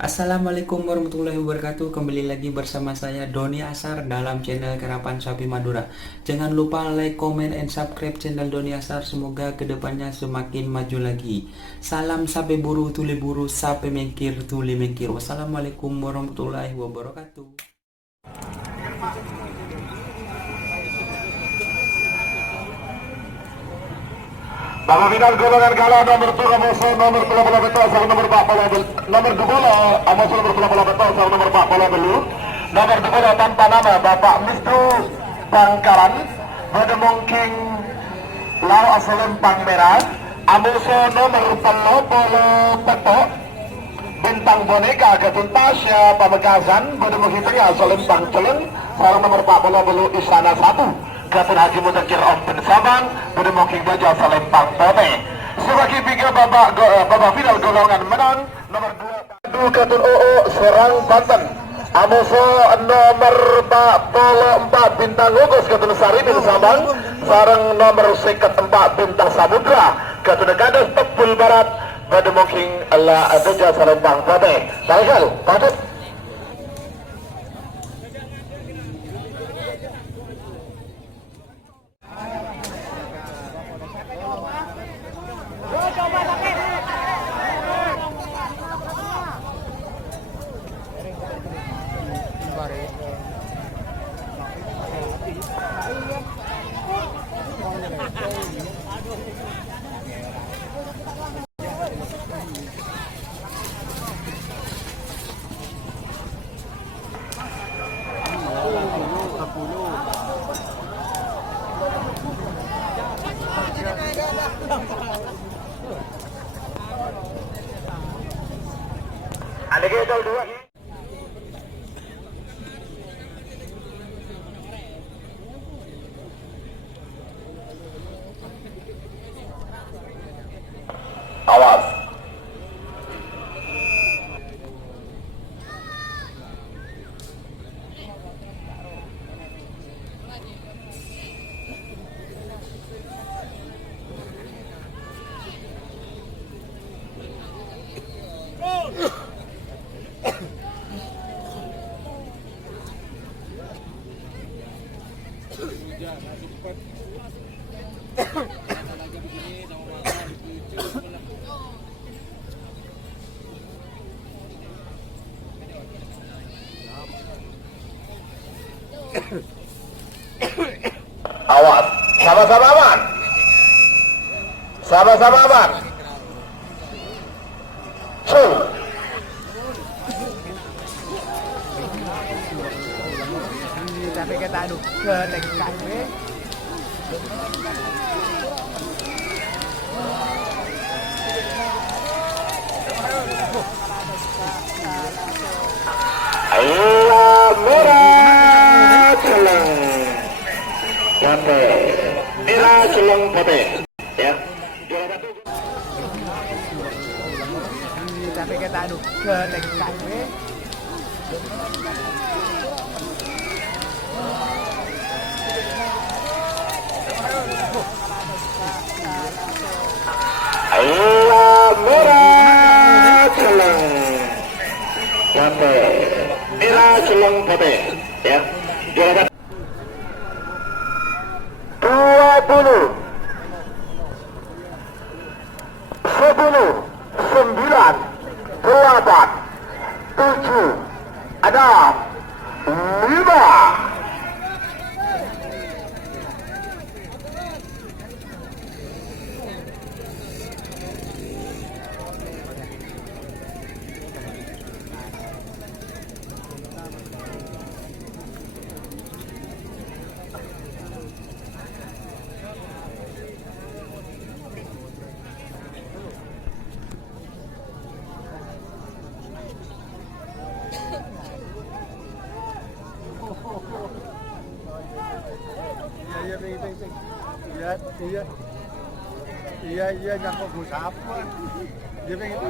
Assalamualaikum warahmatullahi wabarakatuh. Kembali lagi bersama saya Doni Asar dalam channel Karapan Sapi Madura. Jangan lupa like, comment, and subscribe channel Doni Asar. Semoga kedepannya semakin maju lagi. Salam sapi buru tuli buru, sapi mengkir tuli mengkir. Wassalamualaikum warahmatullahi wabarakatuh. Dalam final golongan gala nomor 2 Amoso nomor 30 betul sama nomor 40 nomor 2 Amoso nomor 30 betul sama nomor 40 dulu. Nomor 2 tanpa nama Bapak Misdu Bangkaran Bademongking Lau Asalempang Merah. Amoso nomor 40 betul Bintang Boneka Ketuntasya Pamekasan Bademongking Tengah Asalempang Celeng. Sarang nomor 40 dulu Istana 1 Gatot Haji Mudakir Om bin Sabang Bademongking Baja Salempang Tote. Sebagai tiga babak final golongan menang nomor 2 Gatot OO Serang Banten. Amoso nomor 44 Bintang Gugus Gatot Sari bin Sabang. Sarang nomor 4 Bintang Samudra Gatot Gadas Tepul Barat Bademongking Allah Baja Salempang Tote. Baiklah, patut Alligator 2. Awas. Awas, sama-sama aman. Sama-sama aman. Tapi kita aduk ke TKP. Ayo merah celeng putih, merah celeng putih, ya. Tapi kita aduk ke TKP. Ayo merah celeng putih, merah celeng putih, ya. Juara 20 10 9 8 7 6 5. Iya nyangkut bus apa? Dia pengen itu.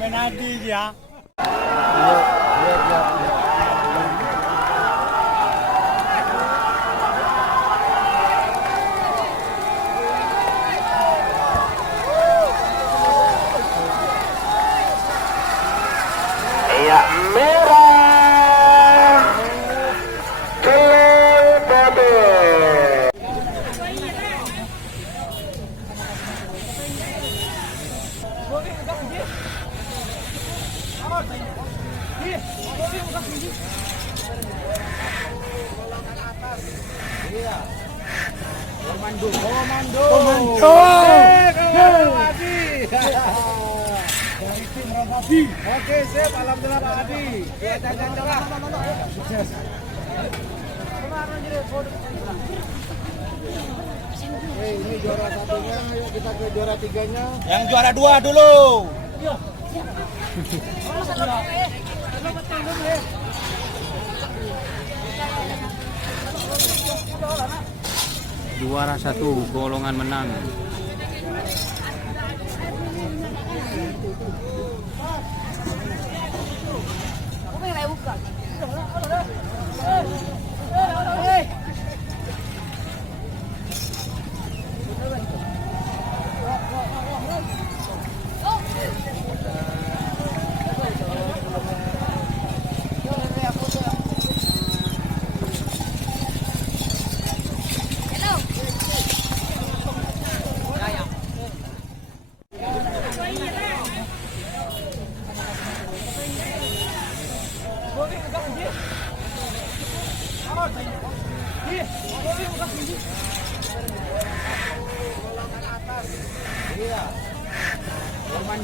penalti dia. Ya, merah. Kelang Batu. Komando. Dari tim Ramadi. Oke, sip. Alhamdulillah Pak Adi. Jangan. Sukses. Ini juara satunya, yuk kita ke juara tiganya. Yang juara 2 dulu. Juara 1 golongan menang.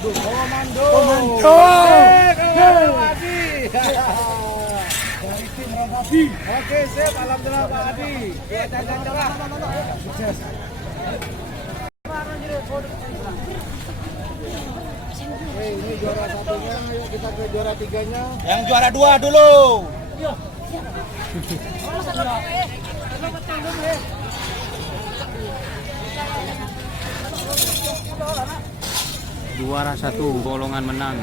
Komando. Dari tim Ramadi. Oke, sip. Alhamdulillah Pak Adi. Jangan. Sukses. Ini juara satunya, yuk kita ke juara tiganya. Yang juara 2 dulu. Juara 1 golongan menang.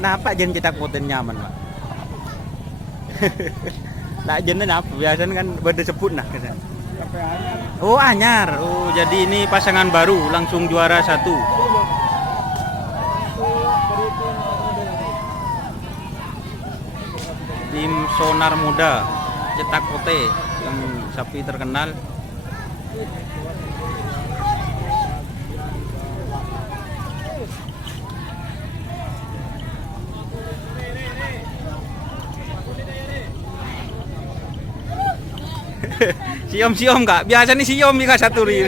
Napa jen cetak moten nyaman, Pak? Tak jen napa? Biasanya kan beda sebut nah kan. Oh, anyar. Oh, jadi ini pasangan baru langsung juara 1. Tim Sonar Muda cetak kote yang sapi terkenal. Siom kak, biasa nih siom nih kak satu ri.